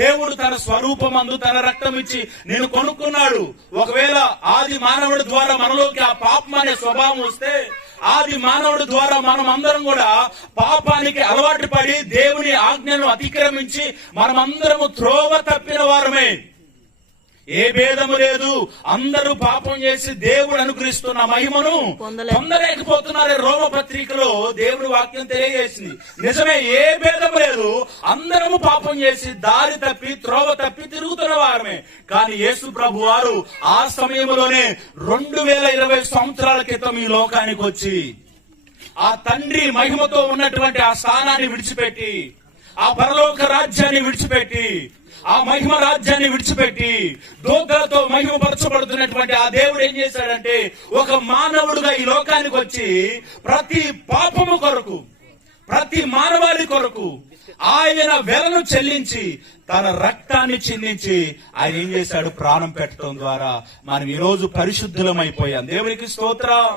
దేవుడు తన స్వరూపమందు తన రక్తం ఇచ్చి నేను కొనుక్కున్నాడు. ఒకవేళ ఆది మానవుడి ద్వారా మనలోకి ఆ పాపం అనే స్వభావం వస్తే, ఆది మానవుడి ద్వారా మనం అందరం కూడా పాపానికి అలవాటు పడి దేవుని ఆజ్ఞను అతిక్రమించి మనమందరము త్రోవ తప్పిన వారమే. ఏ భేదము లేదు, అందరూ పాపం చేసి దేవుడు అనుగ్రహిస్తున్న మహిమను పొందలేకపోతున్నారు. రోమపత్రికలో దేవుని వాక్యం తెలియజేసింది. నిజమే, ఏ భేదము లేదు, అందరము పాపం చేసి దారి తప్పి త్రోవ తప్పి తిరుగుతున్న వారమే. కానీ యేసు ప్రభు వారు ఆ సమయంలోనే 2020 సంవత్సరాల క్రితం ఈ లోకానికి వచ్చి ఆ తండ్రి మహిమతో ఉన్నటువంటి ఆ స్థానాన్ని విడిచిపెట్టి, ఆ పరలోక రాజ్యాన్ని విడిచిపెట్టి, ఆ మహిమ రాజ్యాన్ని విడిచిపెట్టి దూతలతో మహిమపరచబడుతున్నటువంటి ఆ దేవుడు ఏం చేశాడంటే, ఒక మానవుడుగా ఈ లోకానికి వచ్చి ప్రతి పాపము కొరకు, ప్రతి మానవాళి కొరకు ఆయన వెలను చెల్లించి తన రక్తాన్ని చిందించి ఆయన ఏం చేశాడు, ప్రాణం పెట్టడం ద్వారా మనం ఈ రోజు పరిశుద్ధులం అయిపోయాం. దేవునికి స్తోత్రం.